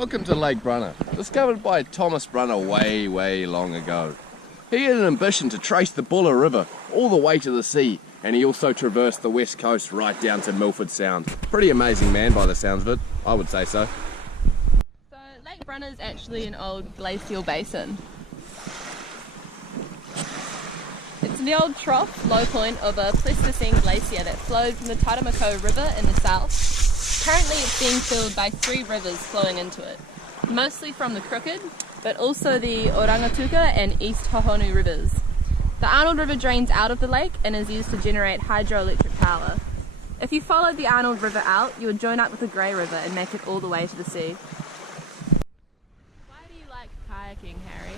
Welcome to Lake Brunner, discovered by Thomas Brunner way long ago. He had an ambition to trace the Buller River all the way to the sea, and he also traversed the west coast right down to Milford Sound. Pretty amazing man by the sounds of it, I would say so. So Lake Brunner is actually an old glacial basin. It's the old trough, low point of a Pleistocene glacier that flowed from the Taramako River in the south. Currently it's being filled by 3 rivers flowing into it, mostly from the Crooked, but also the Orangatuka and East Hohonu rivers. The Arnold River drains out of the lake and is used to generate hydroelectric power. If you followed the Arnold River out, you would join up with the Grey River and make it all the way to the sea. Why do you like kayaking, Harry?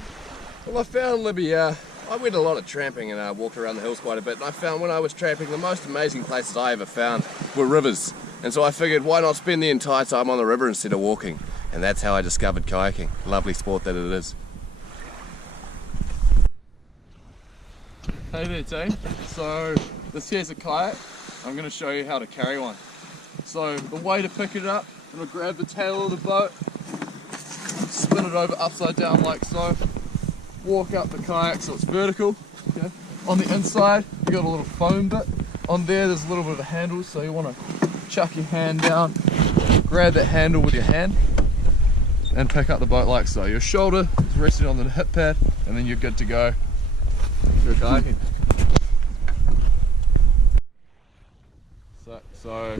Well, I found, Libby, I went a lot of tramping and I walked around the hills quite a bit, and I found when I was tramping the most amazing places I ever found were rivers. And so I figured, why not spend the entire time on the river instead of walking? And that's how I discovered kayaking. Lovely sport that it is. Hey there team, so this here's a kayak. I'm going to show you how to carry one. So the way to pick it up, I'm going to grab the tail of the boat, spin it over upside down like so, walk up the kayak so it's vertical. Okay. On the inside you got a little foam bit. On there's a little bit of a handle, so you want to chuck your hand down, grab that handle with your hand and pick up the boat like so. Your shoulder is resting on the hip pad and then you're good to go. Go kayaking. So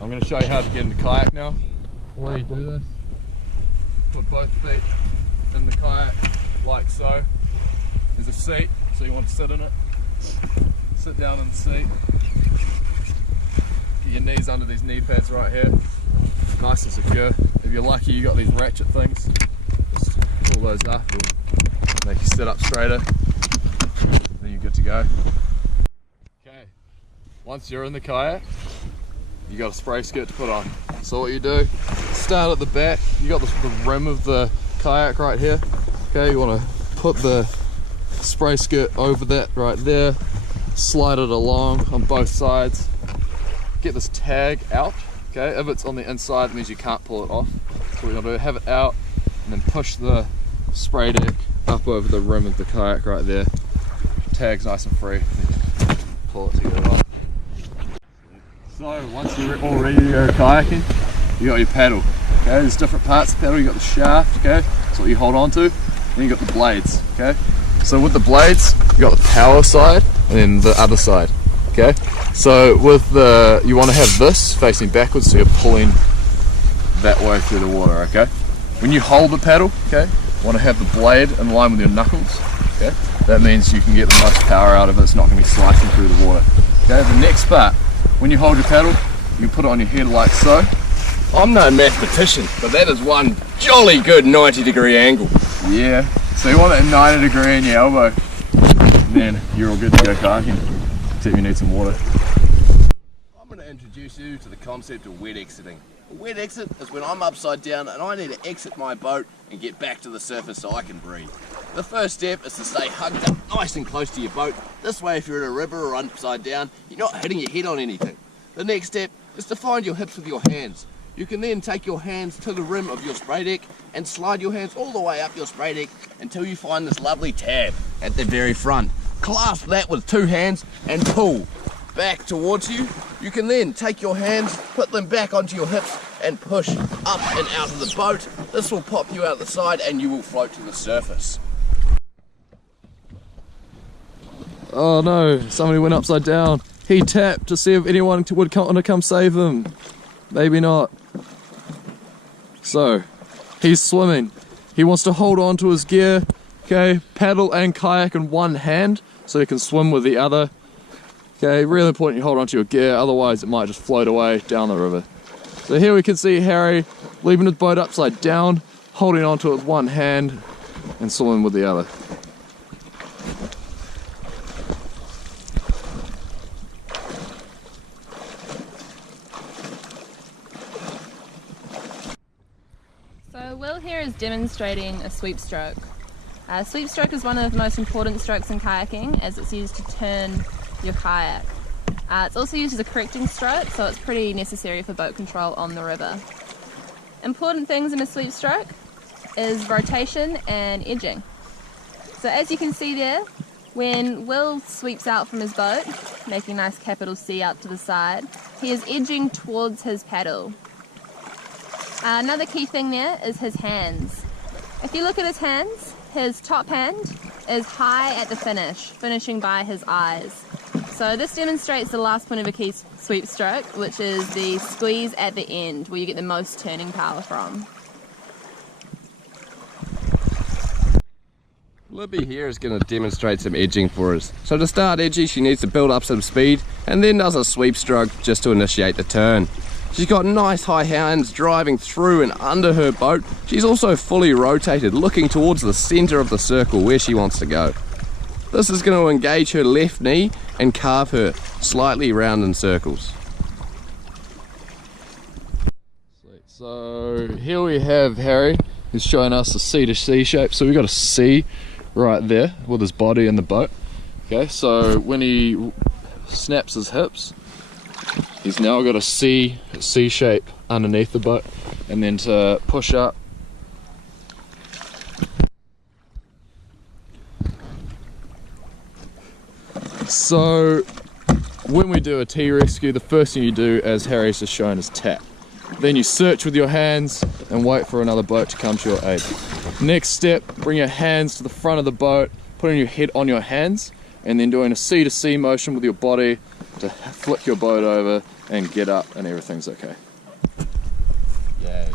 I'm going to show you how to get into kayak now. The way you do this, put both feet in the kayak like so. There's a seat, so you want to sit in it. Sit down in the seat. Get your knees under these knee pads right here. Nice and secure. If you're lucky, you got these ratchet things. Just pull those up, it'll make you sit up straighter. Then you're good to go. Okay, once you're in the kayak, you got a spray skirt to put on. So what you do, start at the back. You got the rim of the kayak right here. Okay, you want to put the spray skirt over that right there, slide it along on both sides, get this tag out. Okay, if it's on the inside, it means you can't pull it off. So what you're going to do, have it out and then push the spray deck up over the rim of the kayak right there. Tag's nice and free, pull it to get it off. So once you're all ready to go kayaking, you got your paddle. Okay, there's different parts of the paddle. You got the shaft, okay, that's what you hold on to. Then you got the blades, okay. So with the blades, you got the power side and then the other side, okay. So with the, you want to have this facing backwards, so you're pulling that way through the water, okay. When you hold the paddle, okay, you want to have the blade in line with your knuckles, okay. That means you can get the most power out of it. It's not going to be slicing through the water. Okay, the next part, when you hold your paddle, you can put it on your head like so. I'm no mathematician, but that is one jolly good 90-degree angle. Yeah, so you want it at 90 degree in your elbow, and then you're all good to go kayaking, except you need some water. I'm going to introduce you to the concept of wet exiting. A wet exit is when I'm upside down and I need to exit my boat and get back to the surface so I can breathe. The first step is to stay hugged up nice and close to your boat. This way, if you're in a river or upside down, you're not hitting your head on anything. The next step is to find your hips with your hands. You can then take your hands to the rim of your spray deck and slide your hands all the way up your spray deck until you find this lovely tab at the very front. Clasp that with 2 hands and pull back towards you. You can then take your hands, put them back onto your hips and push up and out of the boat. This will pop you out the side and you will float to the surface. Oh no, somebody went upside down. He tapped to see if anyone would come save him. Maybe not. So, he's swimming. He wants to hold on to his gear, okay, paddle and kayak in one hand so he can swim with the other. Okay, really important you hold on to your gear, otherwise it might just float away down the river. So here we can see Harry leaving his boat upside down, holding onto it with one hand and swimming with the other. So Will here is demonstrating a sweep stroke. Sweep stroke is one of the most important strokes in kayaking as it's used to turn your kayak. It's also used as a correcting stroke, so it's pretty necessary for boat control on the river. Important things in a sweep stroke is rotation and edging. So as you can see there, when Will sweeps out from his boat, making a nice capital C out to the side, he is edging towards his paddle. Another key thing there is his hands. If you look at his hands, his top hand is high at the finish, finishing by his eyes. So this demonstrates the last point of a key sweep stroke, which is the squeeze at the end, where you get the most turning power from. Libby here is going to demonstrate some edging for us. So to start edging, she needs to build up some speed and then does a sweep stroke just to initiate the turn. She's got nice high hands driving through and under her boat. She's also fully rotated, looking towards the centre of the circle where she wants to go. This is going to engage her left knee and carve her slightly round in circles. So here we have Harry, who's showing us a C to C shape. So we've got a C right there with his body in the boat. Okay, so when he snaps his hips, he's now got a C shape underneath the boat, and then to push up, so when we do a T rescue, the first thing you do, as Harry's just shown, is tap. Then you search with your hands and wait for another boat to come to your aid. Next step, bring your hands to the front of the boat, putting your head on your hands, and then doing a C to C motion with your body to flick your boat over and get up, and everything's okay. Yay.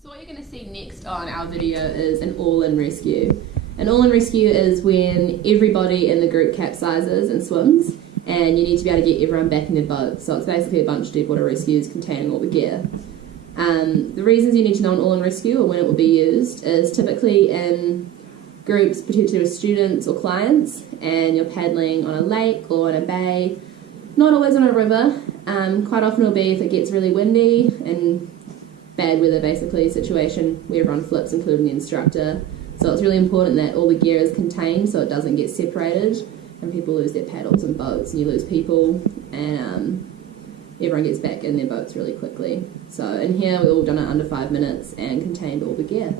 So what you're going to see next on our video is an all-in rescue. An all-in rescue is when everybody in the group capsizes and swims, and you need to be able to get everyone back in their boat. So it's basically a bunch of deep water rescues containing all the gear. The reasons you need to know an all-in rescue or when it will be used is typically in groups, potentially with students or clients, and you're paddling on a lake or in a bay, not always on a river. Quite often it'll be if it gets really windy and bad weather basically situation where everyone flips, including the instructor. So it's really important that all the gear is contained so it doesn't get separated and people lose their paddles and boats, and you lose people, and everyone gets back in their boats really quickly. So in here we've all done it under 5 minutes and contained all the gear.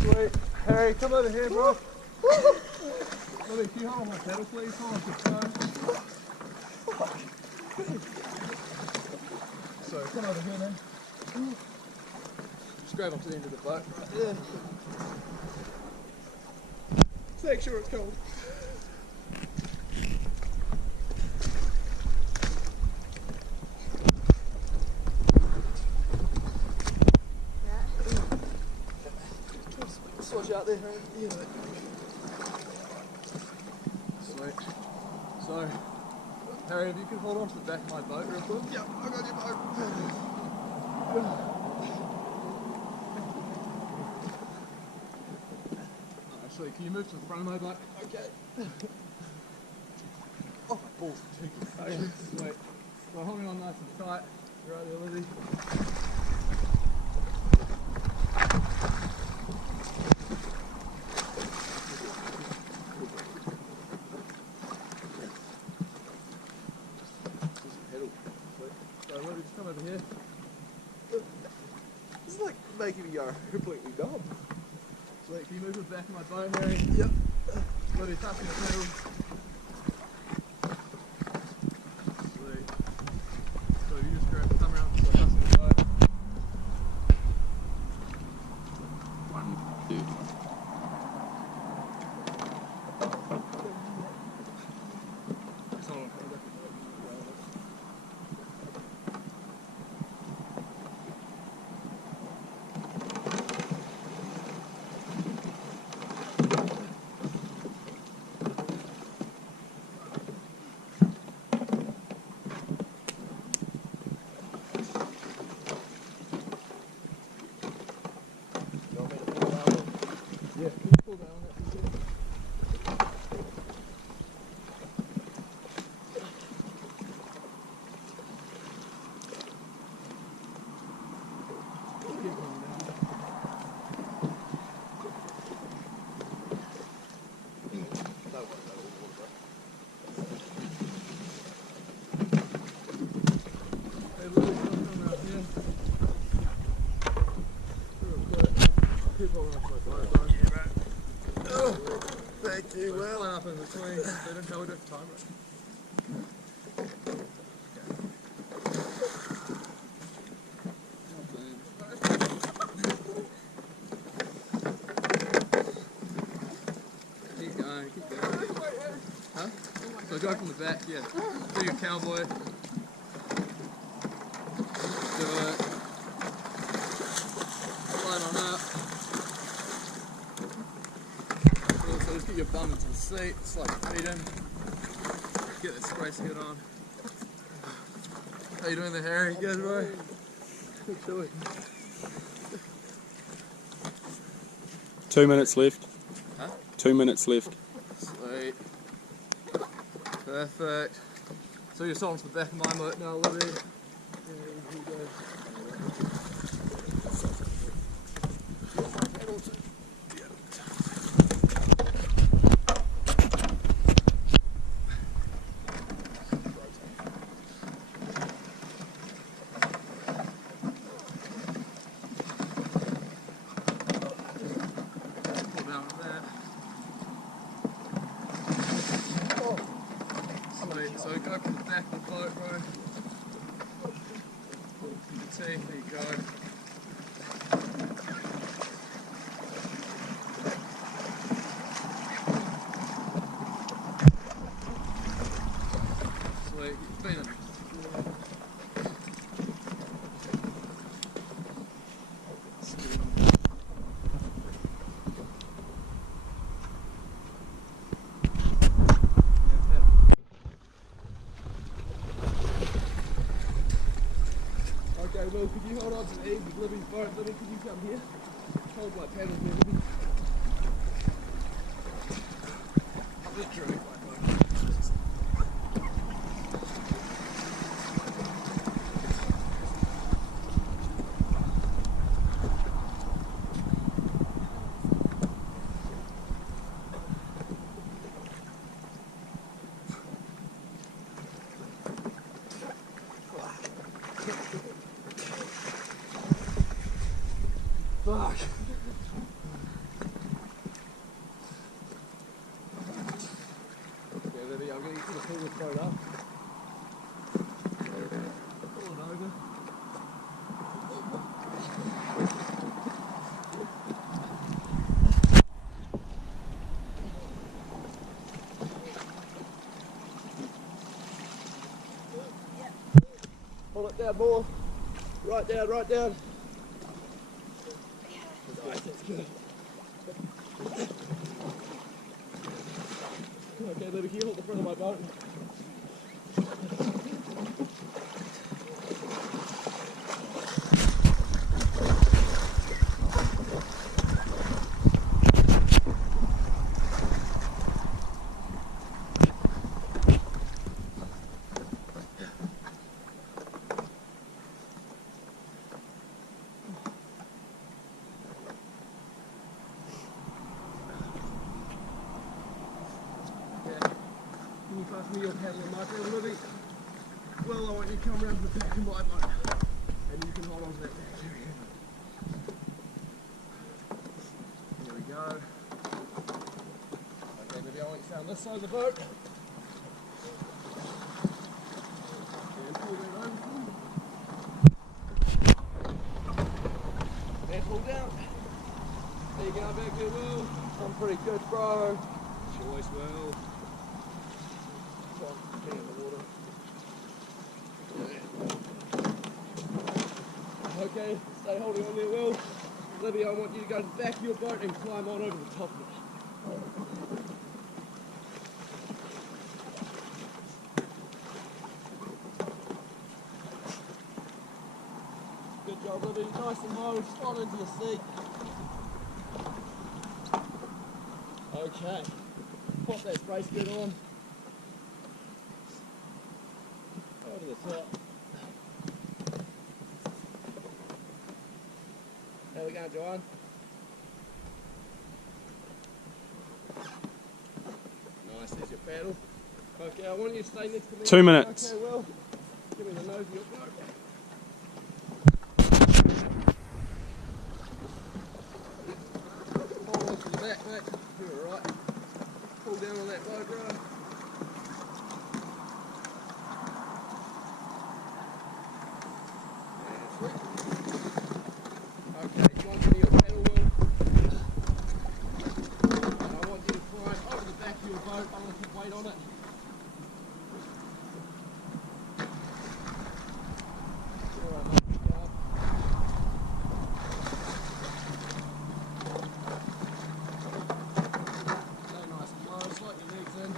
Sweet. Harry, come over here, bro. Lily, can you hold on my paddle, please? Hold on to the phone. So come over here, man. Just grab onto the end of the boat right there. Just make sure it's cold. Swatch out there, Harry. Yeah. Sweet. So, Harry, if you could hold on to the back of my boat real quick. Yeah, I got your boat. Actually, can you move to the front of my boat? Okay. Oh, my balls are too good. Sweet. So holding on nice and tight. You're right there, Lizzie. Come over here. This is like making me go completely dumb. So can you move to the back of my boat, Harry? Yep. Bloody touching the pedal. Sweet. So you just grab, come around and start touching the boat. 1, 2. Just hold on for a second. Yeah, can you pull down that? keep holding on to my boat, bro. Oh, thank you, Will. Up in between. They don't know we don't have time, right? Keep going, keep going. Huh? So go from the back, yeah. Do your cowboy. Do it. Slide on up. So just get your bum into the seat, slide your feet in. Get the spray suit on. How you doing there, Harry? You good, bro? Good doing. 2 minutes left. Huh? 2 minutes left. Sweet. Perfect. So you're starting to the back of my boat now, Libby. There you go. Pull down with that. Sweet. So go from the back of the boat, bro. There you go. Sweet. You've been in. Okay, Will, could you hold on to the eave with Libby's boat? Libby, could you come here? Hold my paddle here, Libby. I'll just drag my boat. Fuck. Okay, Libby, I'm going to get you to pull this boat up. Pull it over. Pull it down more. Right down, right down. Nice, that's good. Okay, Libby, can you hold the front of my boat? Can you pass me your paddle and my paddle, Libby? Well, I want you to come around to the back of my boat. And you can hold on to that back area. There we go. Okay, Libby, I want you to stay on this side of the boat. And pull that over. And pull down. There you go, back there, Will. I'm pretty good, bro. Choice, Will. In the water. Okay, stay holding on there, Will. Libby, I want you to go to the back of your boat and climb on over the top of it. Good job, Libby. Nice and low. Slide into your seat. Okay. Pop that spray skirt on. Over the top. How we going, John? Nice, there's your paddle. Okay, I want you to stay next to me. 2 minutes. Okay, Will. Give me the nose of your boat. back, mate. You're alright. Pull down on that boat, right? Okay, you want to do your paddle wheel. And I want you to climb over the back of your boat. I'm going to put weight on it. Alright, mate. Go up. Stay nice and low. Slide your legs in.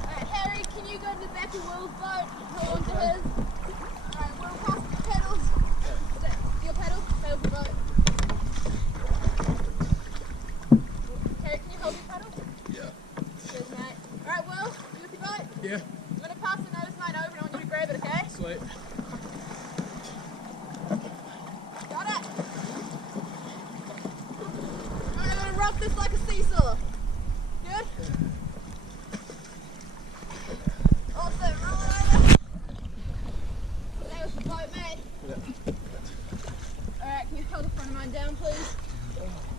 Alright, Harry, can you go to the back of Will's boat and hold on to his? Alright, Will, pass the paddles. Is that your paddle? Paddle the boat. Harry, can you hold your paddle? Yeah. Cheers, mate. Alright, Will, you with your boat? Yeah. I'm going to pass the notice line over and I want you to grab it, okay? Sweet. Got it? Alright, I'm going to rock this like a seesaw. Good? Awesome, roll it over. That was the boat, mate. Yeah. Alright, can you hold the front of mine down, please?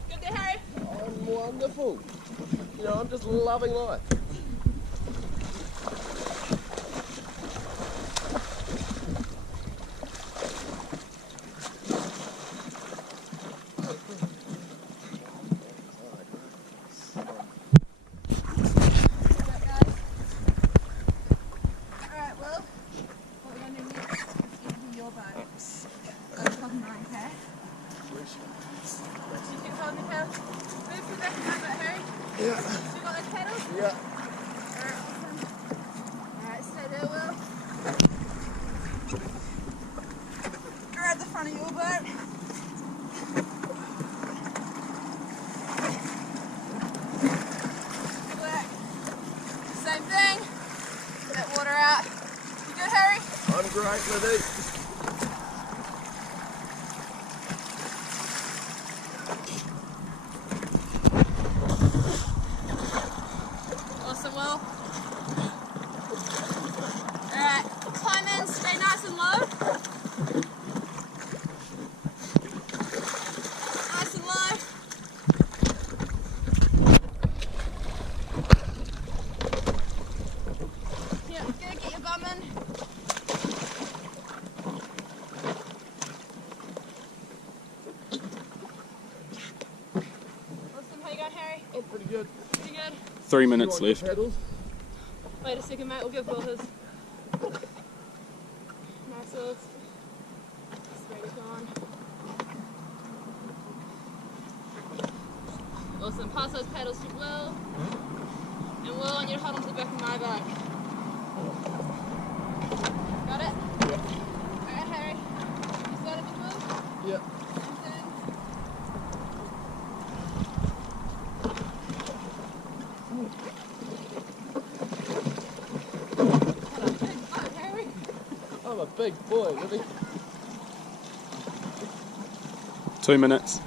Good there, Harry? I'm wonderful. You know, I'm just loving life. Alright, guys. Alright, Will. What we're going to do next is empty your boat. I'm holding mine, okay? You keep holding the paddle. Move to the back of my boat, Harry. Yeah. You got those paddles? Yeah. Alright, awesome. Alright, stay there, Will. Grab the front of your boat. Good work. Same thing. Get that water out. You good, Harry? I'm great with it. Awesome, Will. Alright, climb in, stay nice and low. Nice and low. Yeah, good, get your bum in. Awesome, how you going, Harry? I'm pretty good. Pretty good. 3 minutes You want left. your paddles? Wait a second, mate, we'll give Will his. Nice, Will. It's ready, gone. Awesome, pass those paddles to Will. And Will, I need to hold on to the back of my boat. Got it? Alright, Harry. You started with Will? Yeah. Same thing. What a big boat, Harry. I'm a big boy, Libby. 2 minutes.